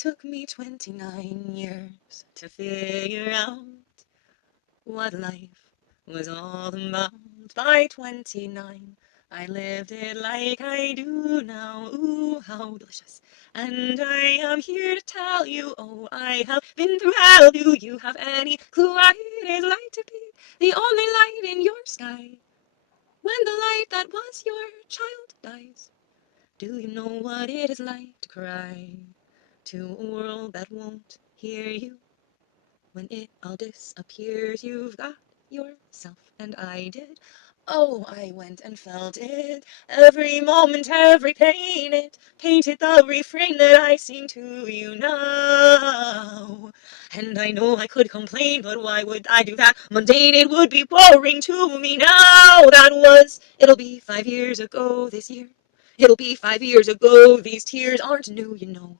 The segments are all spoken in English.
took me 29 years to figure out what life was all about. By 29, I lived it like I do now. Ooh, how delicious. And I am here to tell you, oh, I have been through hell. Do you have any clue what it is like to be the only light in your sky? When the light that was your child dies, do you know what it is like to cry to a world that won't hear you? When it all disappears, you've got yourself, and I did. Oh, I went and felt it, every moment, every pain. It painted the refrain that I sing to you now. And I know I could complain, but why would I do that? Mundane, it would be boring to me now. It'll be 5 years ago this year. It'll be 5 years ago, these tears aren't new, you know.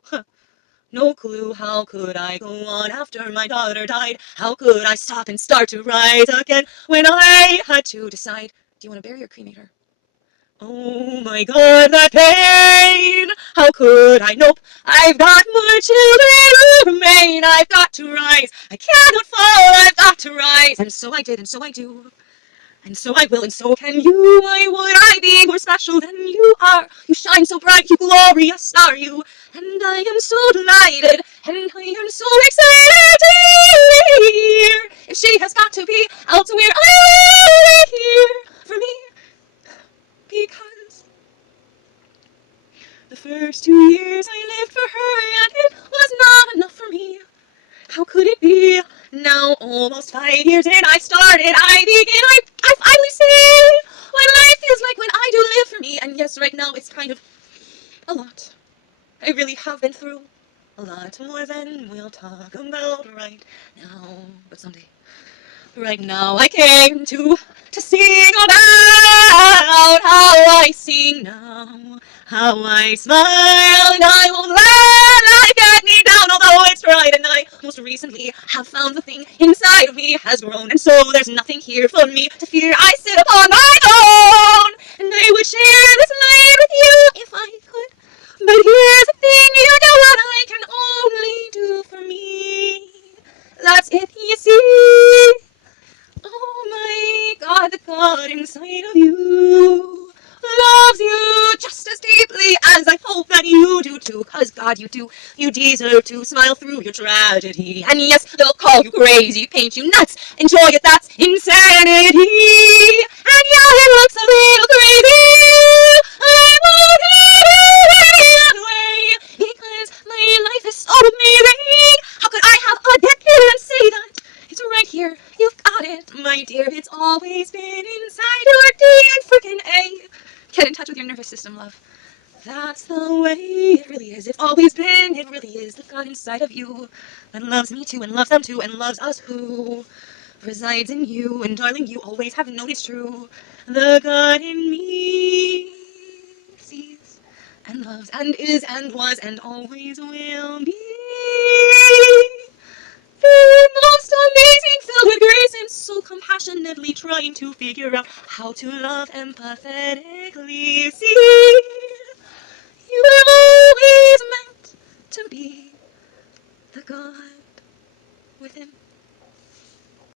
No clue, how could I go on after my daughter died? How could I stop and start to rise again when I had to decide, do you want to bury or cremate her? Oh my God, that pain! How could I? Nope, I've got more children who remain. I've got to rise. I cannot fall, I've got to rise. And so I did, and so I do. And so I will, and so can you. Why would I be more special than you are? You shine so bright, you glorious star, you. And I am so delighted, and I am so excited to hear. If she has got to be elsewhere, I will be here for me. Because the first 2 years I lived for her, and it was not enough for me. How could it be? Now, almost 5 years in, I finally see what life feels like when I do live for me. And yes, right now it's kind of a lot. I really have been through a lot more than we'll talk about right now. But someday. Right now I came to sing about how I sing now, how I smile, and I won't let life get me down, although it's right. And I most recently have found the thing inside of me has grown, and so there's nothing here for me to fear. I sit upon my throne, and I would share this light with you if I could. But here's the thing, you know what I can only do for me. That's it, you see. Oh my God, the God inside of you loves you just as deeply as I hope that you do too. 'Cause God, you do. You deserve to smile through your tragedy. And yes, they'll call you crazy, paint you nuts. Enjoy it, that's insanity. And yeah, it looks a little crazy. I won't get it any other way. Because my life is so amazing. How could I have a dead kid and say that? It's right here. You've got it, my dear. It's always been inside your D and freaking A. Get in touch with your nervous system, love. That's the way it really is. It's always been, it really is. The God inside of you that loves me too and loves them too and loves us who resides in you. And darling, you always have known it's true. The God in me sees and loves and is and was and always will be. The most amazing, filled with grace, and so compassionately trying to figure out how to love empathetically. See, you were always meant to be the God within.